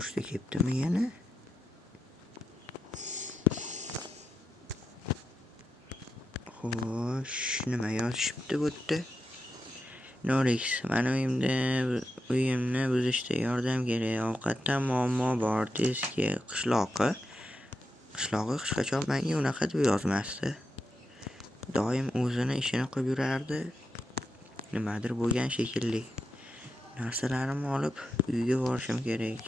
pochta kelibdimi yana? Xo'sh, nima yozishibdi bu yerda? Norix, mana uyimni buzishda yordam kerak. Ovqatda muammo bor. Tezki qishloqi hech qachon menga unaqa deb yozmasdi. Doim o'zini ishini qilib yurardi. Nimadir bo'lgan shekilli. Narsalarimni olib uyga borishim kerak.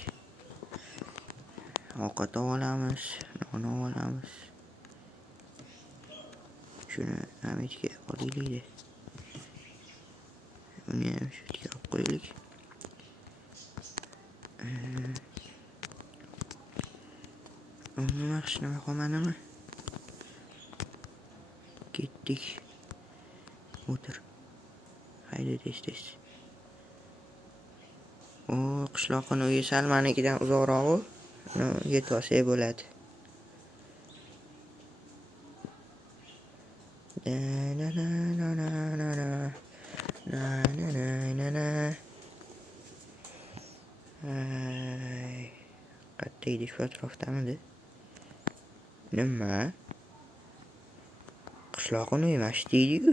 Ovqat olamiz, non olamiz. Shuni namitga olaylik. Uni ham shu yerga olib qo'yaylik. Nima qolmadimi? Ketdik. O'tir. Haydi tez. Qishloqning uyi sal menikidan uzoqroq-ku. Yetib olsak bo'ladi. Qayerda edi shu atrofdamidi? Nima? Qishloqning uyi mana shu deydi-ku.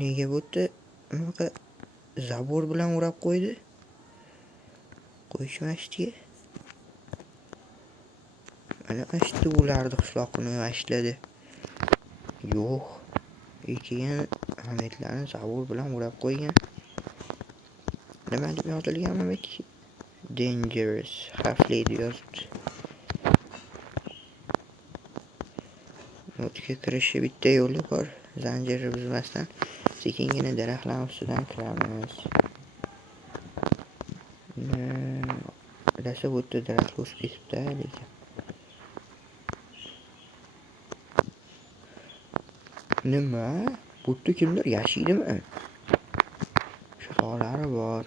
Nega bu yerda unaqa zabor bilan o'rab qo'ydi? Qo'yishmasdi. Mana ashti bo'lardi qishloqning uyi ashladi. Yo'q. Keyin Hamidlarni zabor bilan o'rab qo'ygan. Nima deb yozilgan Hamidki? Dangerous, xavfli deb yozibdi. O'tga kirishi bitta yo'li bor. Zanjirni buzmasdan sekingina daraxtlar ustidan kiramiz. Bilasa bu yerda daraxt o'sib ketibdi lekin. Nima? Bu yerda kimdir yashaydimi? Shoxlari bor.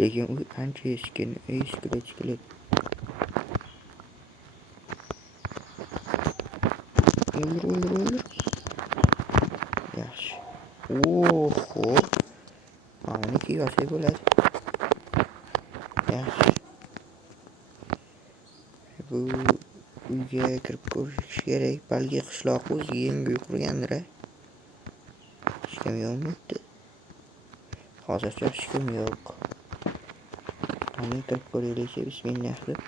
Lekin u ancha eskilik. O'lir. Yaxshi. Oho. Meniki yozsa bo'ladi. Yaxshi. Bu uyga kirib ko'rish kerak. Balki qishloq o'z yangi qurgandir. Hech kim yo'qmi? Hozircha hech kim yo'q. Qani kirib ko'raylik, bismillah deb.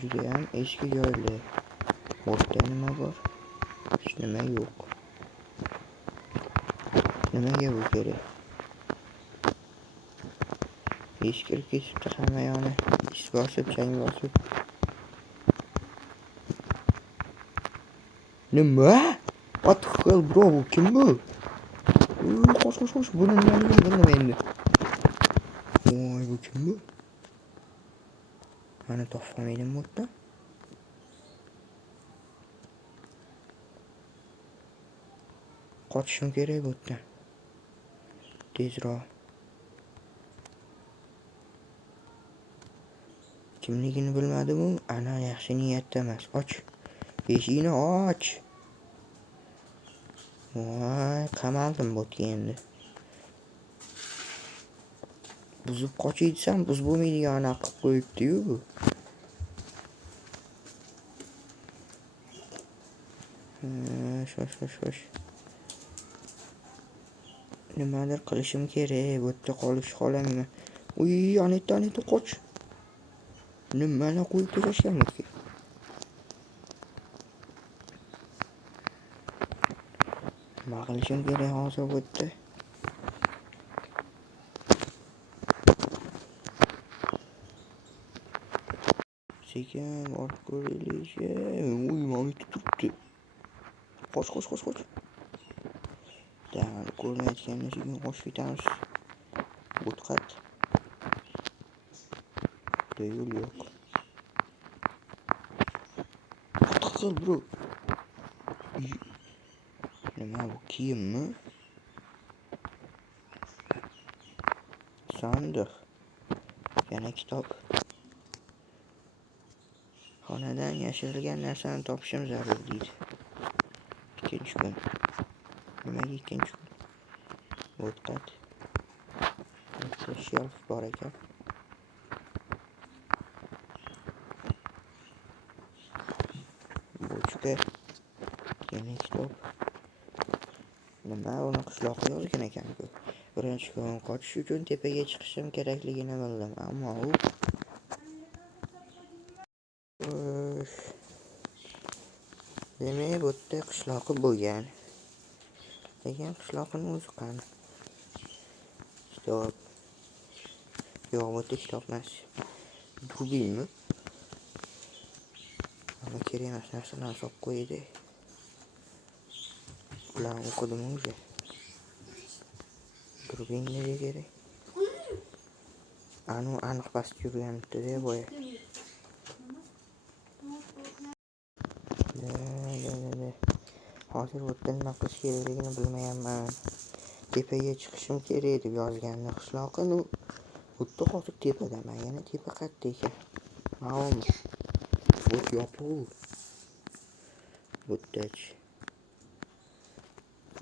Judayam eski joylar. O'rtada nima bor? Hech nima yo'q. Nimaga bu kerak? Eskirib ketibdi hamma yoni. Is bosib, chang bosib. Nima? What the hell bro? Kim bu? Qo'sh. Buni nimaligini bilmayman endi. Voy, bu kim bu? Mana topib olmaydim bu yerda. Qochishim kerak bu yerdan. Tezroq. Kimligini bilmadim u. Ana yaxshi niyatda emas. Och. Eshikni och. Voy, qamaldim bu yerga endi. Buzib qochiydisan, buz bo'lmaydigan anaqa qilib qo'yibdi-yu. Shosh. Nimadir qilishim kerak. Bu yerda qolaman. Uy, anetda qoch. Nimani qo'yib tashlashgan bu? Nima qilishim kerak hozir bu yerda? Sekin borib ko'raylik. Uy, mana turibdi. Qoch. Dam ko'rmayotganini sekin qochib ketamiz. O'tqat. Yo'l yo'q. Qil bro. Nima bu, kiyimmi? Sandiq. Yana kitob. Xonadan yashirilgan narsani topishim zarur deydi. Ikkinchi kun. Nimaga ikkinchi kun? O'tqat. Bitta shelf bor ekan. Bochka. Yana kitob. Nima uni qishloqqa yozgan ekan-ku. Birinchi kun qochish uchun tepaga chiqishim kerakligini bildim, ammo u demak bu yerda qishloqi bo'lgan. Lekin qishloqning o'zi qani? Kitob. Yo'q, bu yerda kitob emas. Dubinmi? Ama kerak emas narsalarni solib qo'ydi. Ularni o'qidim o'zi. Dubin nega kerak? Aniq past yurganibdi-da boya. Hozir bu yerda nima qilish kerakligini bilmayapman. Tepaga chiqishim kerak deb yozgandi qishloqni. Bu yerda hozir tepadaman. Yana tepa qayerda ekan? Ma'lum. Bu yopiq. Bu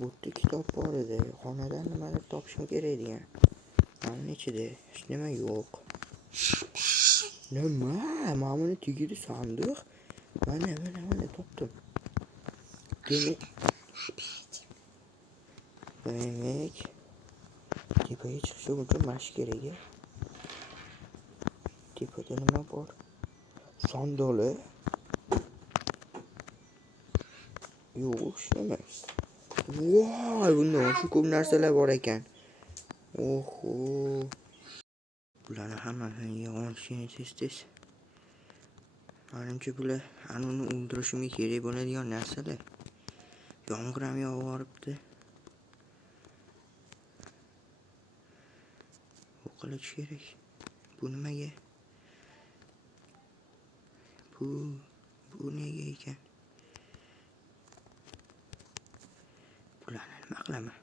yerda kitob bor edi. Xonadan nimadir topishim kerak degan. Mana ichida hech nima yo'q. Nima? Mana tagida sandiq. Mana topdim. Demak, tepaga chiqishim uchun mashq kerak. Tepada nima bor? Sandola. Yo'q, ishlamas. Voy, bunda shu ko'p narsalar bor ekan. Oho. Bularni hammasini yig'ishini tez. Menimcha bular anuni o'ldirishimga kerak bo'ladigan narsalar. Yomg'ir ham yog'ib boribdi. Bu qilish kerak. Bu nimaga? Bu nega ekan? Bularni nima qilaman?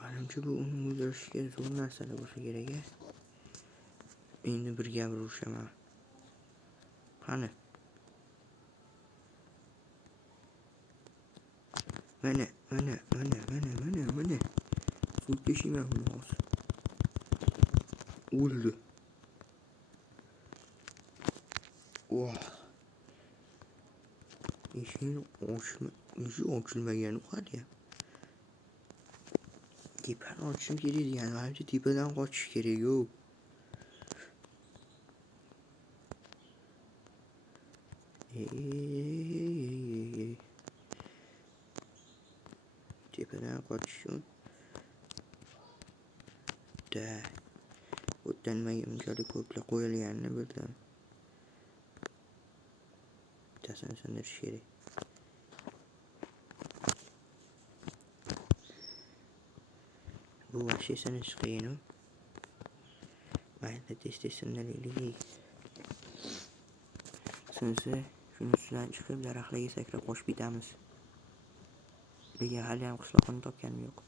Menimcha bu uni o'ldirishga zo'r narsalar bo'lsa kerak. Endi birga urushaman. Qani? Mana. Fuldashima buni hozir. O'ldi. Voh. Eshik ochilmagan qadi. Tepani ochishim kerak degan. Menimcha tepadan qochish kerak-ku. Tepadan qochishim. O'tdan nimaga unchalik ko'plar qo'yilganini bildim. Bittasini sindirish kerak. Bu vashiyasini chiqayinu. Mayda tez sindiraylik. Sinsa, shuni ustidan chiqib daraxtlarga sakrab qochib ketamiz. Lekin hali ham qishloqni topganim yo'q.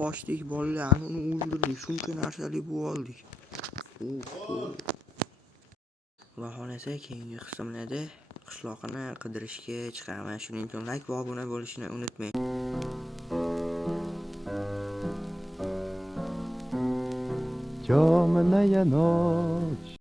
Qochdik bolalar, uni o'ldirdik. Shuncha narsali bo'lib oldik. Va xolasa keyingi qismlarda qishloqni qidirishga chiqaman. Shuning uchun like va obuna bo'lishni unutmang. Темная ночь.